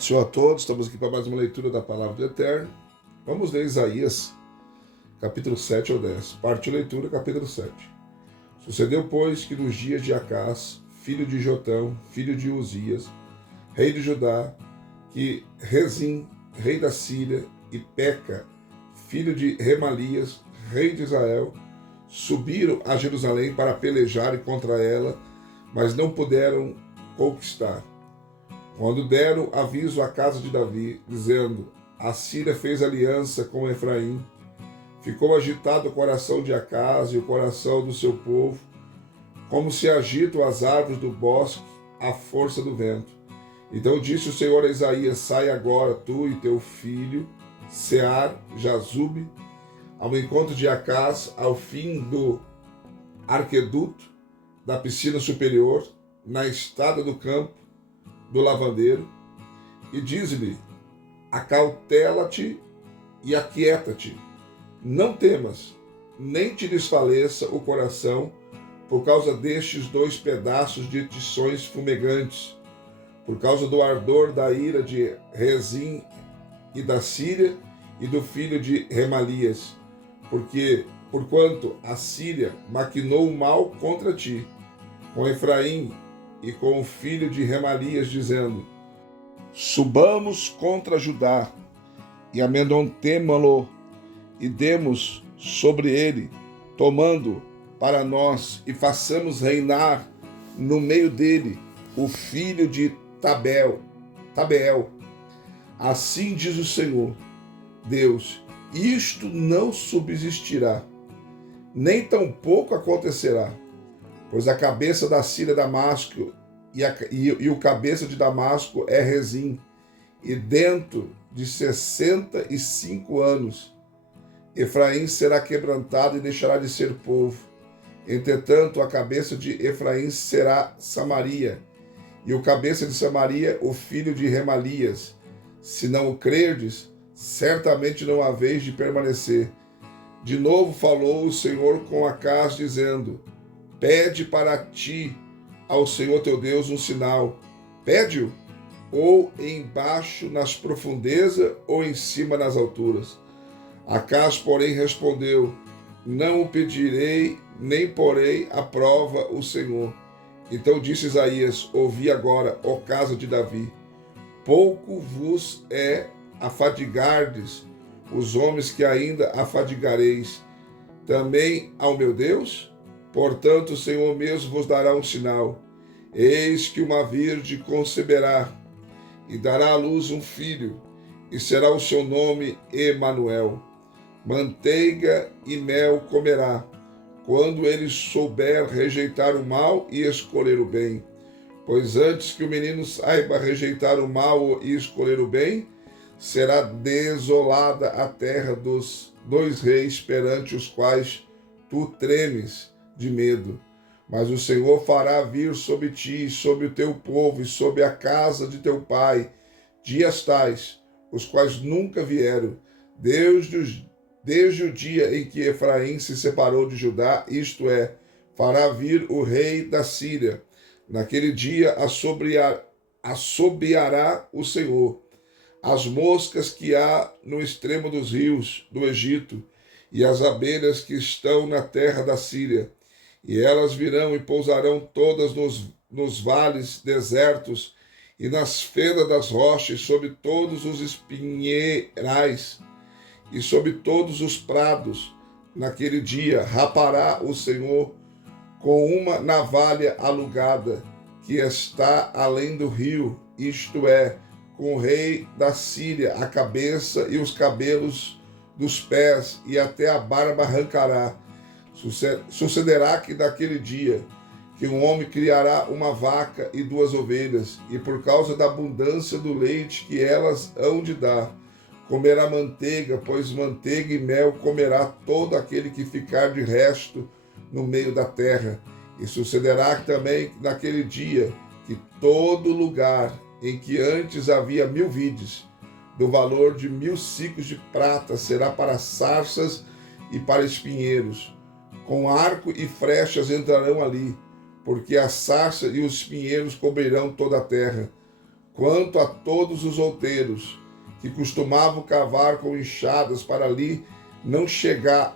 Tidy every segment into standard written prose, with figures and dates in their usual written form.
Senhor a todos, estamos aqui para mais uma leitura da Palavra do Eterno. Vamos ler Isaías, capítulo 7 ao 10. Parte de leitura, capítulo 7. Sucedeu, pois, que nos dias de Acás, filho de Jotão, filho de Uzias, rei de Judá, que Rezim, rei da Síria, e Peca, filho de Remalias, rei de Israel, subiram a Jerusalém para pelejarem contra ela, mas não puderam conquistar. Quando deram aviso à casa de Davi, dizendo: a Síria fez aliança com Efraim, ficou agitado o coração de Acás e o coração do seu povo, como se agitam as árvores do bosque à força do vento. Então disse o Senhor a Isaías: sai agora, tu e teu filho, Sear, Jazube, ao encontro de Acás, ao fim do arqueduto da piscina superior, na estrada do campo do lavandeiro, e diz-lhe: acautela-te e aquieta-te, não temas, nem te desfaleça o coração por causa destes dois pedaços de tições fumegantes, por causa do ardor da ira de Rezim e da Síria e do filho de Remalias, porquanto a Síria maquinou o mal contra ti, com Efraim e com o filho de Remalias, dizendo: subamos contra Judá e amedrontemo-lo e demos sobre ele, tomando para nós e façamos reinar no meio dele o filho de Tabeel. Assim diz o Senhor Deus: isto não subsistirá, nem tampouco acontecerá, pois a cabeça da Síria é Damasco, e o cabeça de Damasco é Rezim, e dentro de 65 anos Efraim será quebrantado e deixará de ser povo. Entretanto, a cabeça de Efraim será Samaria, e o cabeça de Samaria o filho de Remalias. Se não o crerdes, certamente não há vez de permanecer. De novo falou o Senhor com Acás, dizendo: pede para ti ao Senhor teu Deus um sinal. Pede-o, ou embaixo nas profundezas, ou em cima nas alturas. Acás, porém, respondeu: não o pedirei, nem porei à prova o Senhor. Então disse Isaías: ouvi agora, ó casa de Davi, pouco vos é afadigardes os homens que ainda afadigareis, também ao meu Deus? Portanto, o Senhor mesmo vos dará um sinal. Eis que uma virgem conceberá e dará à luz um filho, e será o seu nome Emanuel. Manteiga e mel comerá, quando ele souber rejeitar o mal e escolher o bem. Pois antes que o menino saiba rejeitar o mal e escolher o bem, será desolada a terra dos dois reis perante os quais tu tremes de medo. Mas o Senhor fará vir sobre ti, sobre o teu povo e sobre a casa de teu pai, dias tais, os quais nunca vieram, desde o dia em que Efraim se separou de Judá, isto é, fará vir o rei da Síria. Naquele dia assobiará o Senhor as moscas que há no extremo dos rios do Egito e as abelhas que estão na terra da Síria. E elas virão e pousarão todas nos vales desertos e nas fendas das rochas, sobre todos os espinheirais e sobre todos os prados. Naquele dia rapará o Senhor com uma navalha alugada, que está além do rio, isto é, com o rei da Síria, a cabeça e os cabelos dos pés, e até a barba arrancará. Sucederá que naquele dia que um homem criará uma vaca e duas ovelhas, e por causa da abundância do leite que elas hão de dar, comerá manteiga, pois manteiga e mel comerá todo aquele que ficar de resto no meio da terra. E sucederá também naquele dia que todo lugar em que antes havia 1000 vides, do valor de 1000 sicos de prata, será para sarças e para espinheiros. Com arco e flechas entrarão ali, porque a sarça e os espinheiros cobrirão toda a terra. Quanto a todos os outeiros que costumavam cavar com enxadas, para ali não chegarás,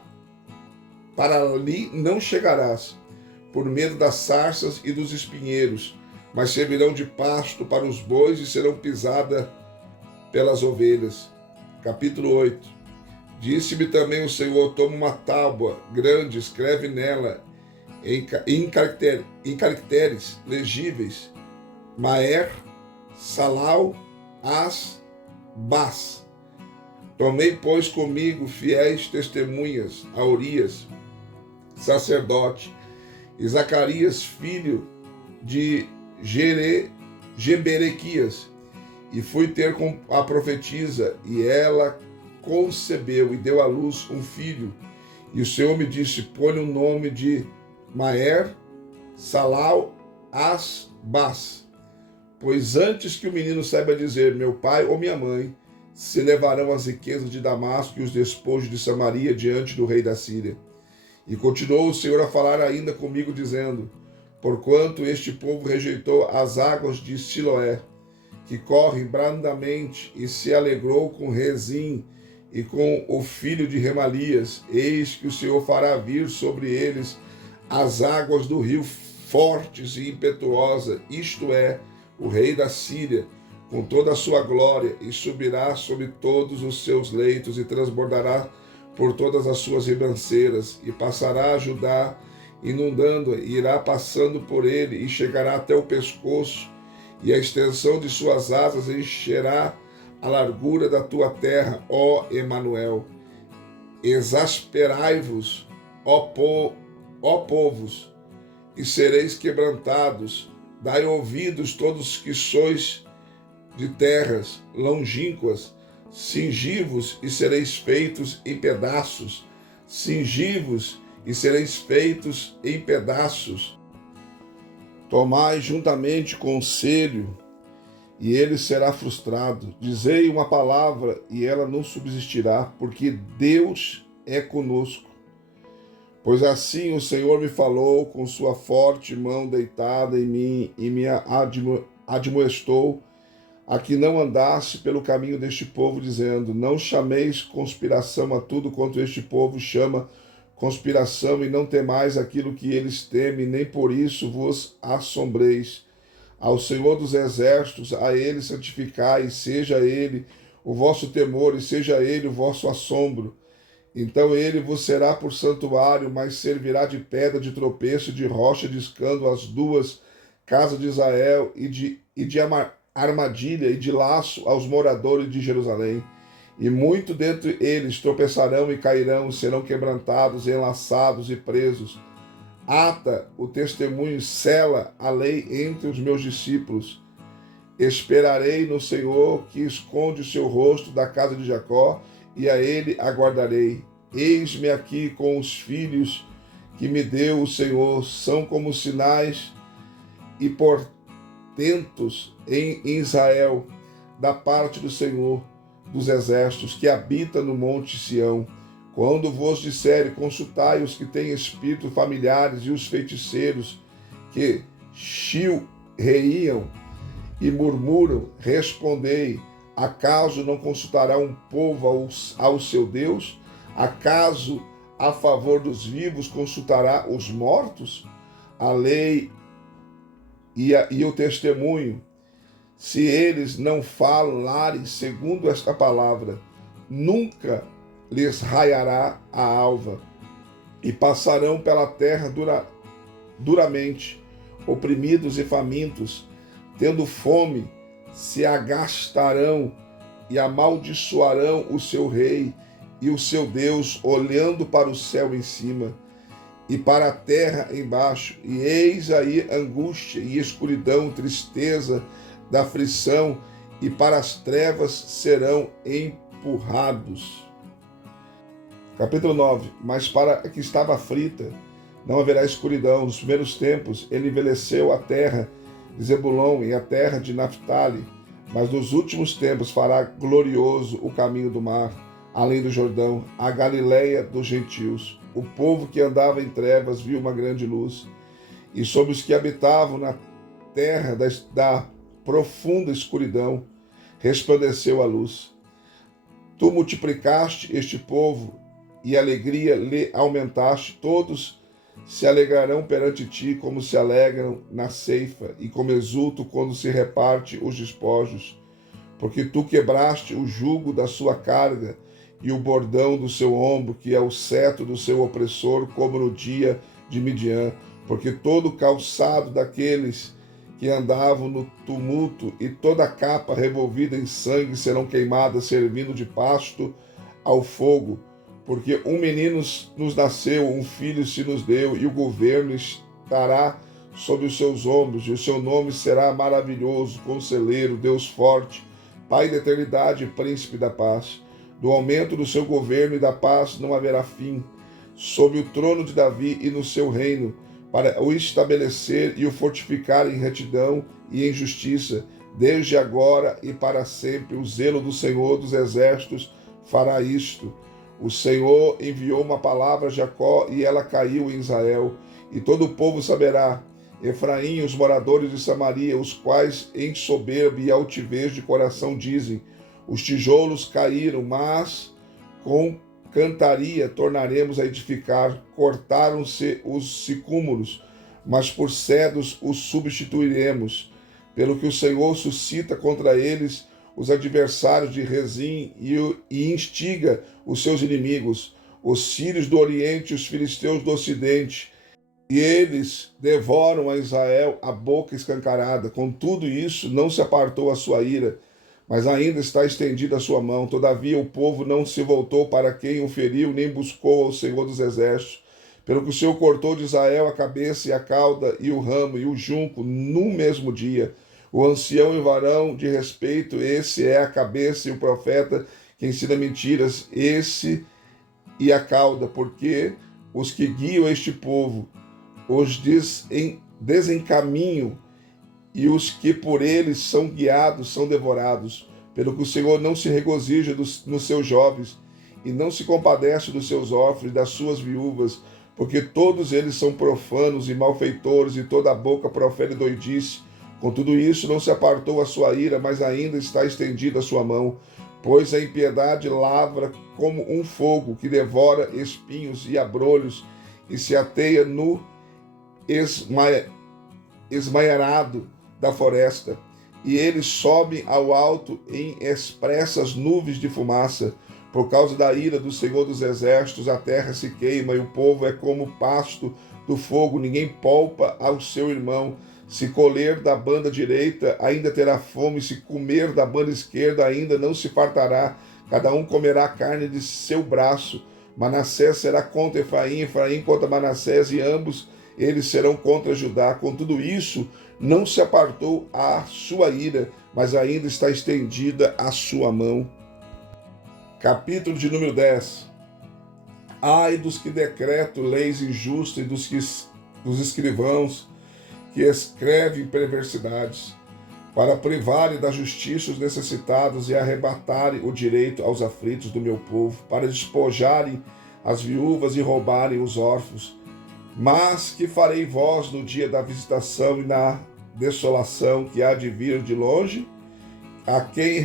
por medo das sarças e dos espinheiros, mas servirão de pasto para os bois e serão pisada pelas ovelhas. Capítulo 8. Disse-me também o Senhor: toma uma tábua grande, escreve nela em caracteres legíveis: Maer, Salal, As, Bas. Tomei, pois, comigo fiéis testemunhas, a Urias, sacerdote, e Zacarias, filho de Geberequias, e fui ter com a profetisa, e ela concebeu e deu à luz um filho. E o Senhor me disse: põe o nome de Maer, Salal, As, Bas, pois antes que o menino saiba dizer meu pai ou minha mãe, se levarão as riquezas de Damasco e os despojos de Samaria diante do rei da Síria. E continuou o Senhor a falar ainda comigo, dizendo: porquanto este povo rejeitou as águas de Siloé, que correm brandamente, e se alegrou com Rezim e com o filho de Remalias, eis que o Senhor fará vir sobre eles as águas do rio fortes e impetuosas, isto é, o rei da Síria, com toda a sua glória, e subirá sobre todos os seus leitos, e transbordará por todas as suas ribanceiras, e passará a Judá, inundando, e irá passando por ele, e chegará até o pescoço, e a extensão de suas asas encherá a largura da tua terra, ó Emanuel. Exasperai-vos, ó povos, e sereis quebrantados. Dai ouvidos todos que sois de terras longínquas, cingi-vos e sereis feitos em pedaços, cingi-vos e sereis feitos em pedaços. Tomai juntamente conselho, e ele será frustrado. Dizei uma palavra, e ela não subsistirá, porque Deus é conosco. Pois assim o Senhor me falou com sua forte mão deitada em mim, e me admoestou a que não andasse pelo caminho deste povo, dizendo: não chameis conspiração a tudo quanto este povo chama conspiração, e não temais aquilo que eles temem, nem por isso vos assombreis. Ao Senhor dos exércitos, a ele santificai, e seja ele o vosso temor, e seja ele o vosso assombro. Então ele vos será por santuário, mas servirá de pedra de tropeço e de rocha de escândalo às duas casas de Israel, e de armadilha e de laço aos moradores de Jerusalém. E muito dentre eles tropeçarão e cairão, e serão quebrantados, enlaçados e presos. Ata o testemunho, sela a lei entre os meus discípulos. Esperarei no Senhor, que esconde o seu rosto da casa de Jacó, e a ele aguardarei. Eis-me aqui com os filhos que me deu o Senhor, são como sinais e portentos em Israel, da parte do Senhor dos exércitos, que habita no monte Sião. Quando vos disserem, consultai os que têm espíritos familiares e os feiticeiros que chilreiam e murmuram, respondei: acaso não consultará um povo ao seu Deus? Acaso a favor dos vivos consultará os mortos? A lei e o testemunho, se eles não falarem segundo esta palavra, nunca lhes raiará a alva, e passarão pela terra duramente, oprimidos e famintos, tendo fome, se agastarão e amaldiçoarão o seu rei e o seu Deus, olhando para o céu em cima e para a terra embaixo. E eis aí angústia e escuridão, tristeza da aflição, e para as trevas serão empurrados. Capítulo 9. Mas para a que estava aflita não haverá escuridão. Nos primeiros tempos ele envelheceu a terra de Zebulon e a terra de Naphtali, mas nos últimos tempos fará glorioso o caminho do mar, além do Jordão, a Galileia dos gentios. O povo que andava em trevas viu uma grande luz, e sobre os que habitavam na terra da profunda escuridão resplandeceu a luz. Tu multiplicaste este povo e alegria lhe aumentaste. Todos se alegrarão perante ti, como se alegram na ceifa, e como exultam quando se reparte os despojos. Porque tu quebraste o jugo da sua carga e o bordão do seu ombro, que é o cetro do seu opressor, como no dia de Midian. Porque todo o calçado daqueles que andavam no tumulto e toda a capa revolvida em sangue serão queimadas, servindo de pasto ao fogo. Porque um menino nos nasceu, um filho se nos deu, e o governo estará sobre os seus ombros, e o seu nome será maravilhoso, conselheiro, Deus forte, Pai da eternidade e príncipe da paz. Do aumento do seu governo e da paz não haverá fim, sobre o trono de Davi e no seu reino, para o estabelecer e o fortificar em retidão e em justiça, desde agora e para sempre. O zelo do Senhor dos exércitos fará isto. O Senhor enviou uma palavra a Jacó e ela caiu em Israel. E todo o povo saberá, Efraim, os moradores de Samaria, os quais em soberba e altivez de coração dizem, os tijolos caíram, mas com cantaria tornaremos a edificar. Cortaram-se os sicômoros, mas por cedros os substituiremos. Pelo que o Senhor suscita contra eles os adversários de Rezim e instiga os seus inimigos, os sírios do Oriente e os filisteus do Ocidente, e eles devoram a Israel a boca escancarada. Com tudo isso, não se apartou a sua ira, mas ainda está estendida a sua mão. Todavia o povo não se voltou para quem o feriu, nem buscou ao Senhor dos exércitos. Pelo que o Senhor cortou de Israel a cabeça e a cauda e o ramo e o junco no mesmo dia. O ancião e o varão de respeito, esse é a cabeça, e o profeta que ensina mentiras, esse e a cauda, porque os que guiam este povo os desencaminham, e os que por eles são guiados são devorados. Pelo que o Senhor não se regozija nos seus jovens, e não se compadece dos seus órfãos e das suas viúvas, porque todos eles são profanos e malfeitores, e toda a boca profere doidice. Com tudo isso não se apartou a sua ira, mas ainda está estendida a sua mão, pois a impiedade lavra como um fogo que devora espinhos e abrolhos, e se ateia no esmaiarado da floresta, e eles sobem ao alto em expressas nuvens de fumaça. Por causa da ira do Senhor dos exércitos, a terra se queima, e o povo é como pasto do fogo. Ninguém poupa ao seu irmão. Se colher da banda direita, ainda terá fome, se comer da banda esquerda, ainda não se fartará. Cada um comerá a carne de seu braço. Manassés será contra Efraim, Efraim contra Manassés, e ambos eles serão contra Judá. Com tudo isso, não se apartou a sua ira, mas ainda está estendida a sua mão. Capítulo de número 10. Ai dos que decretam leis injustas e dos escrivãos que escrevem perversidades, para privarem da justiça os necessitados e arrebatarem o direito aos aflitos do meu povo, para despojarem as viúvas e roubarem os órfãos. Mas que farei vós no dia da visitação e na desolação que há de vir de longe? A quem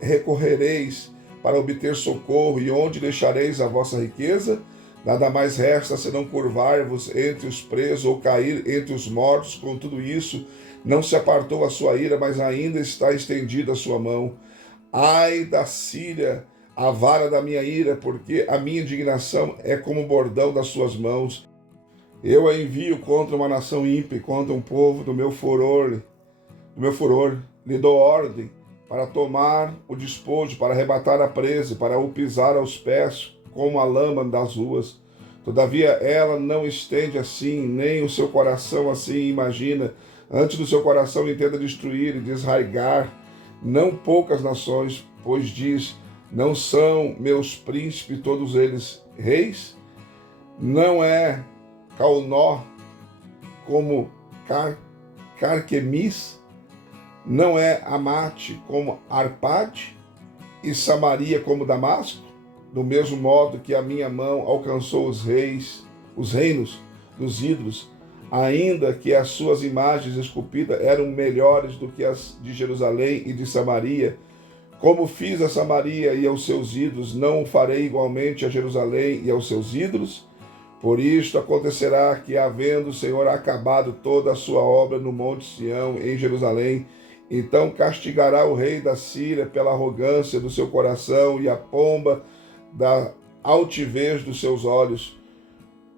recorrereis para obter socorro, e onde deixareis a vossa riqueza? Nada mais resta senão curvar-vos entre os presos ou cair entre os mortos. Com tudo isso, não se apartou a sua ira, mas ainda está estendida a sua mão. Ai da Síria, a vara da minha ira, porque a minha indignação é como o bordão das suas mãos. Eu a envio contra uma nação ímpia, contra um povo do meu furor. Lhe dou ordem para tomar o despojo, para arrebatar a presa, para o pisar aos pés, como a lama das ruas. Todavia ela não estende assim, nem o seu coração assim imagina. Antes do seu coração intenta destruir e desarraigar não poucas nações, pois diz, não são meus príncipes todos eles reis? Não é Calnó como Carquemis? Não é Amate como Arpade? E Samaria como Damasco? Do mesmo modo que a minha mão alcançou os reinos dos ídolos, ainda que as suas imagens esculpidas eram melhores do que as de Jerusalém e de Samaria. Como fiz a Samaria e aos seus ídolos, não o farei igualmente a Jerusalém e aos seus ídolos? Por isto acontecerá que, havendo o Senhor acabado toda a sua obra no monte Sião, em Jerusalém, então castigará o rei da Síria pela arrogância do seu coração e a pomba da altivez dos seus olhos.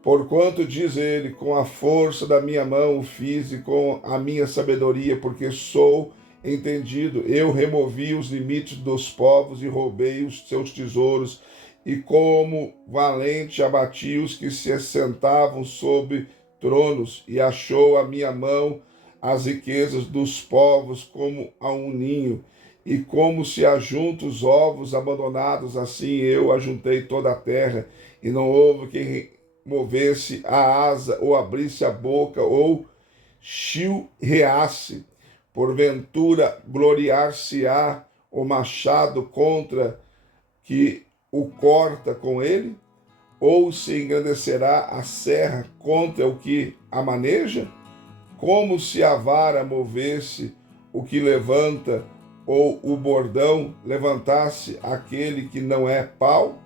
Porquanto, diz ele, com a força da minha mão o fiz e com a minha sabedoria, porque sou entendido, eu removi os limites dos povos e roubei os seus tesouros, e como valente abati os que se assentavam sobre tronos, e achou a minha mão as riquezas dos povos como a um ninho, e como se ajuntam os ovos abandonados, assim eu ajuntei toda a terra, e não houve quem movesse a asa, ou abrisse a boca, ou chilreasse. Porventura gloriar-se-á o machado contra que o corta com ele? Ou se engrandecerá a serra contra o que a maneja? Como se a vara movesse o que levanta, ou o bordão levantasse aquele que não é pau?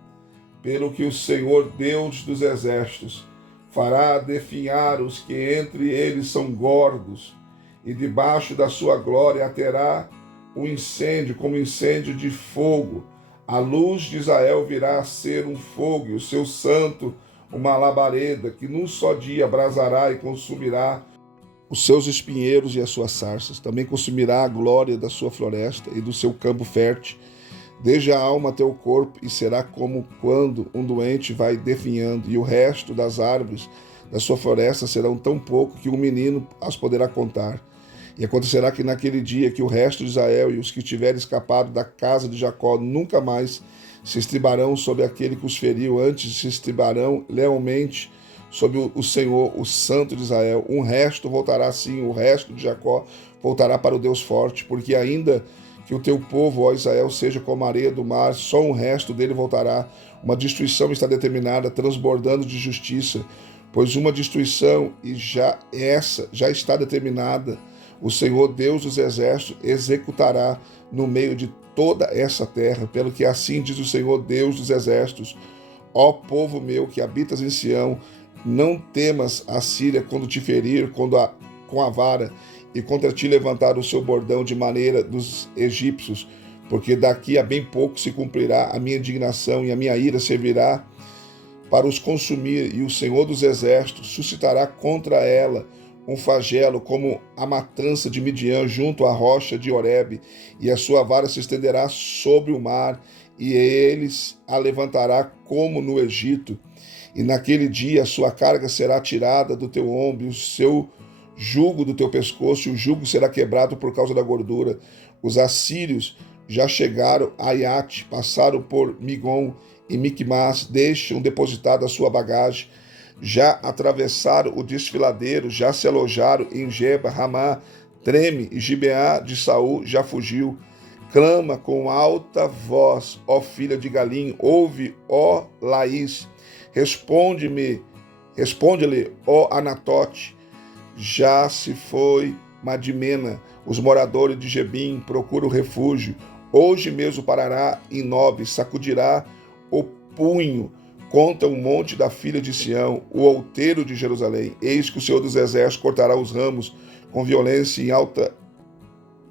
Pelo que o Senhor Deus dos exércitos fará definhar os que entre eles são gordos, e debaixo da sua glória terá um incêndio como incêndio de fogo. A luz de Israel virá a ser um fogo, e o seu santo uma labareda, que num só dia abrasará e consumirá os seus espinheiros e as suas sarças. Também consumirá a glória da sua floresta e do seu campo fértil, desde a alma até o corpo, e será como quando um doente vai definhando, e o resto das árvores da sua floresta serão tão pouco que um menino as poderá contar. E acontecerá que naquele dia que o resto de Israel e os que tiverem escapado da casa de Jacó nunca mais se estribarão sobre aquele que os feriu, antes se estribarão lealmente sobre o Senhor, o Santo de Israel. Um resto voltará sim, o resto de Jacó voltará para o Deus forte, porque ainda que o teu povo, ó Israel, seja como a areia do mar, só um resto dele voltará. Uma destruição está determinada, transbordando de justiça, pois uma destruição, e essa já está determinada, o Senhor Deus dos exércitos executará no meio de toda essa terra, pelo que assim diz o Senhor Deus dos exércitos: ó povo meu que habitas em Sião, não temas a Síria quando te ferir com a vara, e contra ti levantar o seu bordão de maneira dos egípcios, porque daqui a bem pouco se cumprirá a minha indignação, e a minha ira servirá para os consumir, e o Senhor dos exércitos suscitará contra ela um flagelo como a matança de Midian junto à rocha de Horebe, e a sua vara se estenderá sobre o mar, e eles a levantará como no Egito. E naquele dia a sua carga será tirada do teu ombro, e o seu jugo do teu pescoço, e o jugo será quebrado por causa da gordura. Os assírios já chegaram a Iate, passaram por Migon e Micmas, deixam depositada a sua bagagem, já atravessaram o desfiladeiro, já se alojaram em Geba, Ramá, treme, e Gibeá de Saul já fugiu. Clama com alta voz, ó filha de Galim, ouve, ó Laís, responde-lhe, ó Anatote, já se foi Madimena, os moradores de Gebim procuram refúgio. Hoje mesmo parará em Nob, sacudirá o punho contra o monte da filha de Sião, o outeiro de Jerusalém. Eis que o Senhor dos exércitos cortará os ramos com violência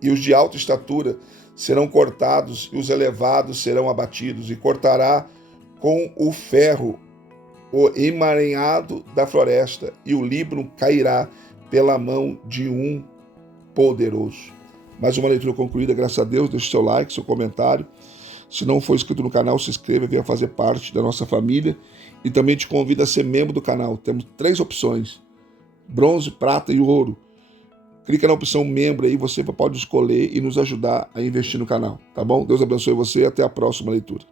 e os de alta estatura serão cortados, e os elevados serão abatidos, e cortará com o ferro o emaranhado da floresta, e o Líbano cairá pela mão de um poderoso. Mais uma leitura concluída, graças a Deus. Deixe seu like, seu comentário. Se não for inscrito no canal, se inscreva, venha fazer parte da nossa família. E também te convido a ser membro do canal. Temos 3 opções: bronze, prata e ouro. Clica na opção membro aí, você pode escolher e nos ajudar a investir no canal, tá bom? Deus abençoe você e até a próxima leitura.